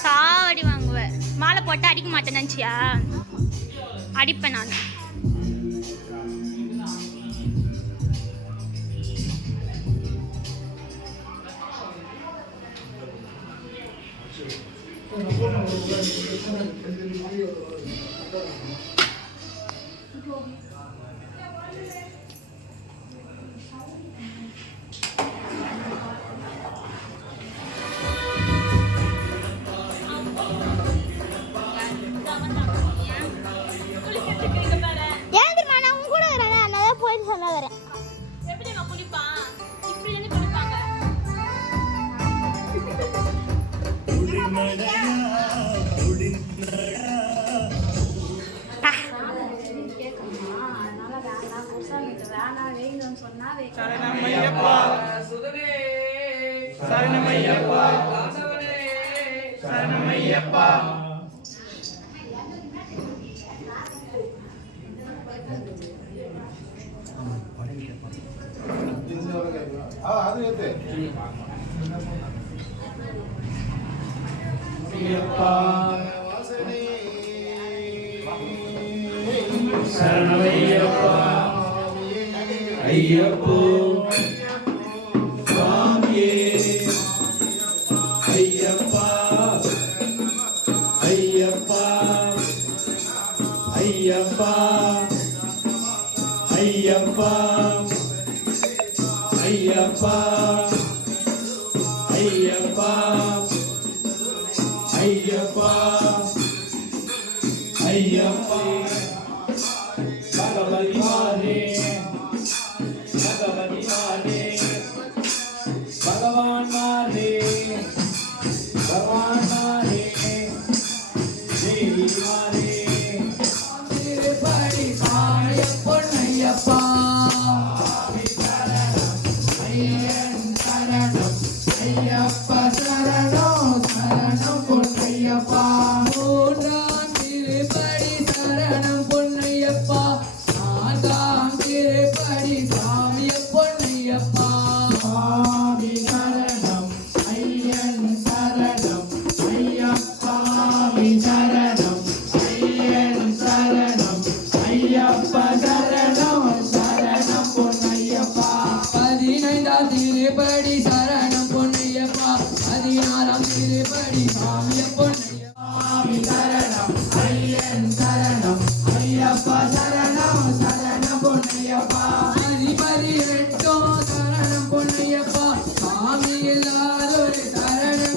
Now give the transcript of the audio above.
சாவடி வாங்குவ. மாலை போட்டு அடிக்க மாட்டேன் நினச்சியா? அடிப்பேன் நான். சரணமையப்பா சுதனே சரணமையப்பா வாசவனே சரணமையப்பா அது ஏத்து வாசனே சரணமையப்பா ஐயப்போ சுவாமியே ஐயப்பா ஐயப்பா ஐயப்பா ஐயப்பா ஐயப்பா ஐயப்பா ஐயப்பா ஐயப்பா பகவதி மாதே भगवती माने भगवान माने भगवान माने देवी माने तेरे बड़ी साय पुण्यप्पा शरणम अय्यप्पा शरणम शरणम पुण्यप्पा ओम तेरे बड़ी शरणम पुण्यप्पा आदाम तेरे बड़ी स्वामी शरणम अय्यन शरणम अय्यप्पा शरणम अय्यन शरणम अय्यप्पा शरणम शरणम पुण्यप्पा பதினைந்தாம் திருப்படி சரணம் பொன்னையப்பா பதினாறாம் திருப்படி சாமி பொன்னையப்பா சரணம் அய்யன் சரணம் ஐயப்பா சரணம் சரணம் பொன்னையப்பா பதினெட்டோ சரணம் பொன்னையப்பா சாமி எல்லாரும் சரணம்